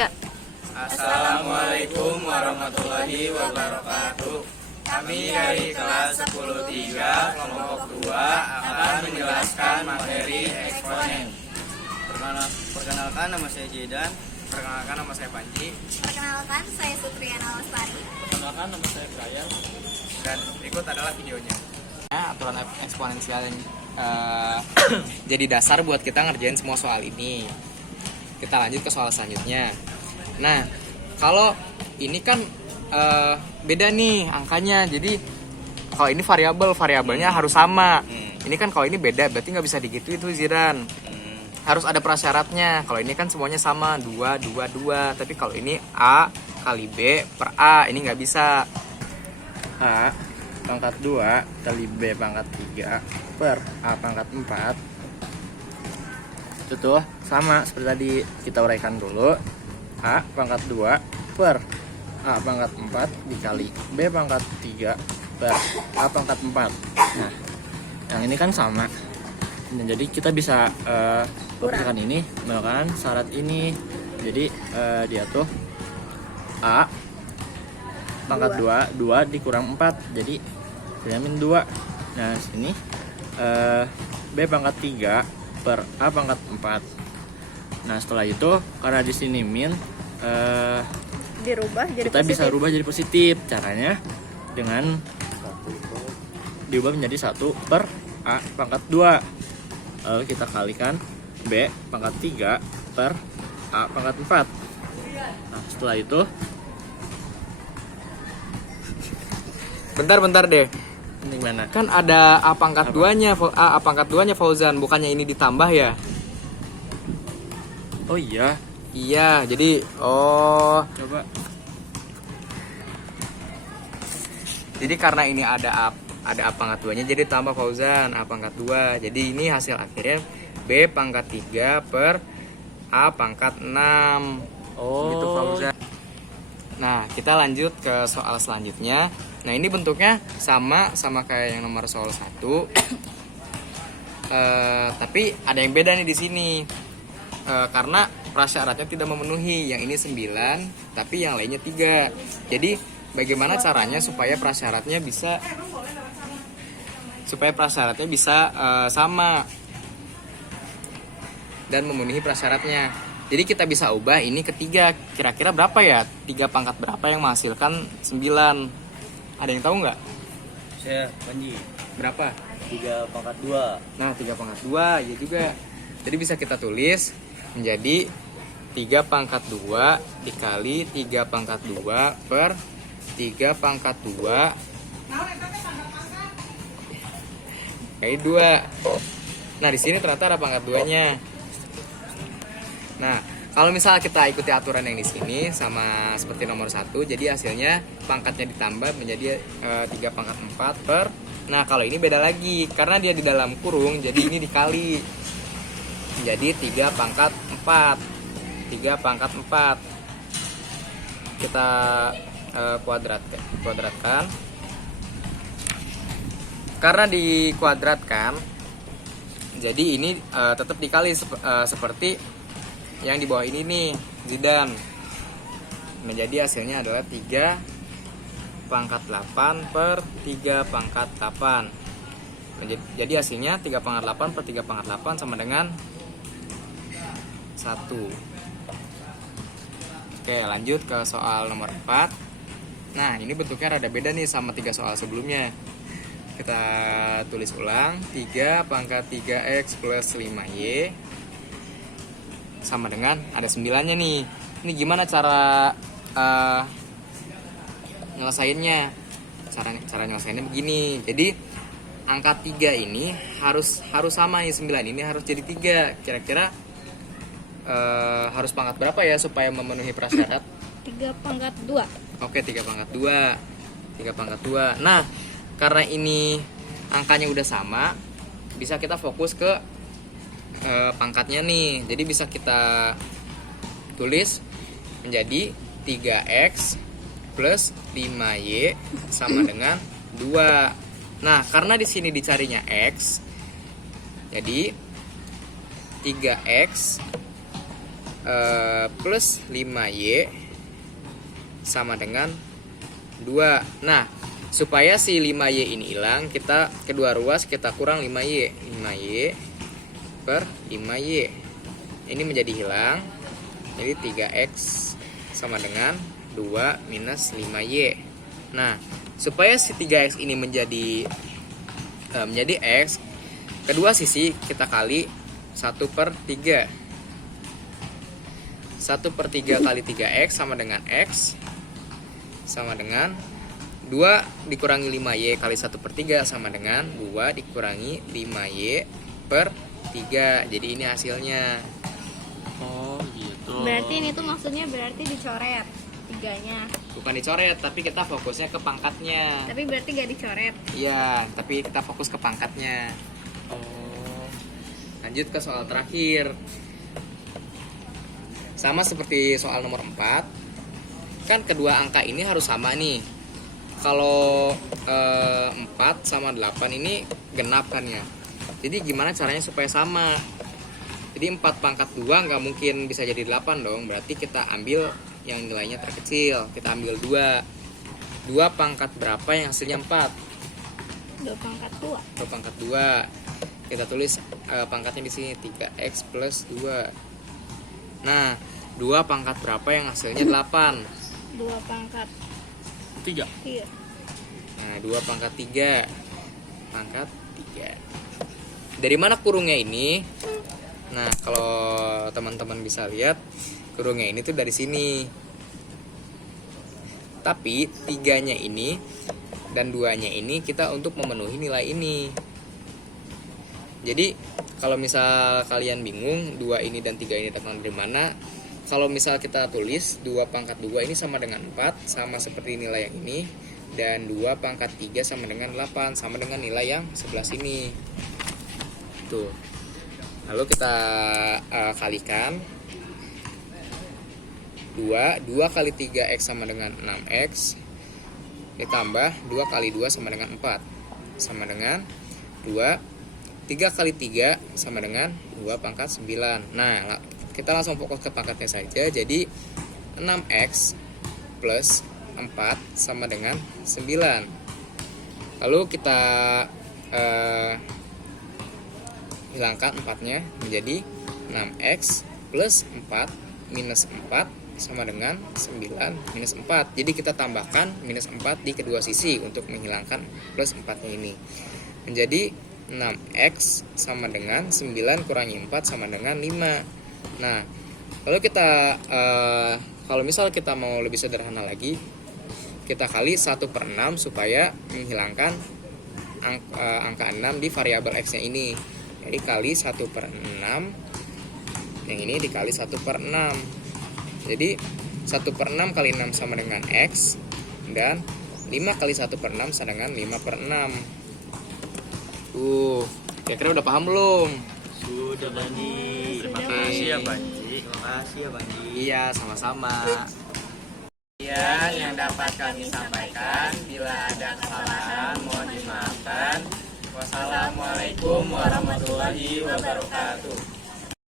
3. Assalamualaikum warahmatullahi wabarakatuh. Kami dari kelas 10-3 kelompok 2 akan menjelaskan materi eksponen. Perkenalkan, nama saya Jidan. Perkenalkan, nama saya Panji. Perkenalkan, saya Sutriana Lestari. Perkenalkan, nama saya Brian. Dan berikut adalah videonya. Aturan eksponensial yang jadi dasar buat kita ngerjain semua soal ini. Kita lanjut ke soal selanjutnya. Nah, kalau ini kan beda nih angkanya. Jadi kalau ini variabelnya harus sama. Ini kan kalau ini beda, berarti nggak bisa digitu itu Zidan. Harus ada prasyaratnya. Kalau ini kan semuanya sama, 2, 2, 2. Tapi kalau ini A kali B per A, ini nggak bisa. A pangkat 2 kali B pangkat 3 per A pangkat 4. Itu tuh sama seperti tadi, kita uraikan dulu. A pangkat 2 per A pangkat 4 dikali B pangkat 3 per A pangkat 4. Nah, yang ini kan sama. Nah, jadi kita bisa lakukan ini menggunakan syarat ini. Jadi dia tuh A pangkat 2 dikurang 4, jadi min 2. Nah, sini B pangkat 3 per A pangkat 4. Nah, setelah itu karena di sini min Dirubah jadi kita bisa rubah jadi positif. Caranya dengan diubah menjadi 1 per A pangkat 2. Lalu kita kalikan B pangkat 3 per A pangkat 4. Nah, setelah itu Bentar deh. ini gimana? Kan ada A pangkat 2-nya, A pangkat 2-nya Fauzan, bukannya ini ditambah ya? Oh iya, Iya, jadi coba. Jadi karena ini ada A pangkat 2-nya, jadi tambah Fauzan A pangkat 2. Jadi ini hasil akhirnya B pangkat 3 per A pangkat 6. Gitu Fauzan. Nah, kita lanjut ke soal selanjutnya. Nah, ini bentuknya sama kayak yang nomor soal 1. Tapi ada yang beda nih di sini. Karena prasyaratnya tidak memenuhi. Yang ini 9, tapi yang lainnya 3. Jadi bagaimana caranya supaya prasyaratnya bisa sama dan memenuhi prasyaratnya. Jadi kita bisa ubah ini ke 3. Kira-kira berapa ya? 3 pangkat berapa yang menghasilkan 9? Ada yang tahu nggak? Saya Panji, Berapa? 3 pangkat 2. Nah, 3 pangkat 2 ya juga. Jadi bisa kita tulis menjadi 3 pangkat 2 dikali 3 pangkat 2 per 3 pangkat 2 kali 2. Nah, di sini ternyata ada pangkat 2-nya. Nah, kalau misalnya kita ikuti aturan yang di sini sama seperti nomor 1, jadi hasilnya pangkatnya ditambah menjadi 3 pangkat 4 per. Nah, kalau ini beda lagi karena dia di dalam kurung, jadi ini dikali. Jadi 3 pangkat 4. 3 pangkat 4. Kita kuadratkan. Karena dikuadratkan, jadi ini tetap dikali seperti yang di bawah ini nih, Zidan. Menjadi hasilnya adalah 3 pangkat 8 per 3 pangkat 8. Jadi hasilnya 3 pangkat 8 per 3 pangkat 8 sama dengan 1. Oke, lanjut ke soal nomor 4. Nah, ini bentuknya rada beda nih sama 3 soal sebelumnya. Kita tulis ulang, 3 pangkat 3x plus 5y sama dengan ada 9-nya nih. Ini gimana cara nyelesainnya? Cara nyelesainnya begini. Jadi angka 3 ini harus sama nih, 9 ini harus jadi 3. Kira-kira harus pangkat berapa ya supaya memenuhi prasyarat? 3 pangkat 2. Oke, 3 pangkat 2. 3 pangkat 2. Nah, karena ini angkanya udah sama, bisa kita fokus ke pangkatnya nih. Jadi bisa kita tulis menjadi 3x plus 5y sama dengan 2. Nah, karena di sini dicarinya x, jadi 3x plus 5Y sama dengan 2. Nah, supaya si 5Y ini hilang, kita kedua ruas kita kurang 5Y. 5Y per 5Y. Ini menjadi hilang. Jadi 3X sama dengan 2 minus 5Y. Nah, supaya si 3X ini menjadi X, kedua sisi kita kali 1/3. 1/3 kali 3X sama dengan X sama dengan 2 dikurangi 5Y kali 1/3 sama dengan 2 dikurangi 5Y per 3. Jadi ini hasilnya. Oh gitu. Berarti ini tuh maksudnya berarti dicoret tiganya. Bukan dicoret, tapi kita fokusnya ke pangkatnya. Tapi berarti gak dicoret. Iya, tapi kita fokus ke pangkatnya. Oh. Lanjut ke soal terakhir. Sama seperti soal nomor 4. Kan kedua angka ini harus sama nih. Kalau 4 sama 8 ini genap kan ya. Jadi gimana caranya supaya sama? Jadi 4 pangkat 2 nggak mungkin bisa jadi 8 dong. Berarti kita ambil yang nilainya terkecil. Kita ambil 2. 2 pangkat berapa yang hasilnya 4? 2 pangkat 2. 2 pangkat 2. Kita tulis pangkatnya di sini 3X plus 2. Nah, 2 pangkat berapa yang hasilnya 8? 2 pangkat 3. 3. Nah, 2 pangkat 3. Pangkat 3. Dari mana kurungnya ini? Nah, kalau teman-teman bisa lihat, kurungnya ini tuh dari sini. Tapi 3-nya ini dan 2-nya ini kita untuk memenuhi nilai ini. Jadi, kalau misal kalian bingung 2 ini dan 3 ini datang dari mana, kalau misal kita tulis 2 pangkat 2 ini sama dengan 4, sama seperti nilai yang ini, dan 2 pangkat 3 sama dengan 8, sama dengan nilai yang sebelah sini. Tuh. Lalu kita kalikan 2 kali 3X sama dengan 6X, ditambah 2 kali 2 sama dengan 4, sama dengan 2. 3 kali 3 sama dengan 2 pangkat 9. Nah, kita langsung fokus ke pangkatnya saja. Jadi 6X plus 4 sama dengan 9. Lalu kita hilangkan 4-nya menjadi 6X plus 4 minus 4 sama dengan 9 minus 4. Jadi kita tambahkan minus 4 di kedua sisi untuk menghilangkan plus 4-nya ini. Menjadi 6X sama dengan 9 kurangi 4 sama dengan 5. Nah, lalu kita kalau misal kita mau lebih sederhana lagi, kita kali 1/6 supaya menghilangkan angka 6 di variabel X-nya ini. Jadi kali 1/6, yang ini dikali 1/6. Jadi 1/6 kali 6 sama dengan X, dan 5 kali 1/6 sama dengan 5/6. Kira-kira udah paham belum? Sudah Banji. Terima kasih ya Banji. Terima kasih ya Banji. Iya, sama-sama. Yang dapat kami sampaikan, bila ada kesalahan mohon dimaafkan. Wassalamualaikum warahmatullahi wabarakatuh.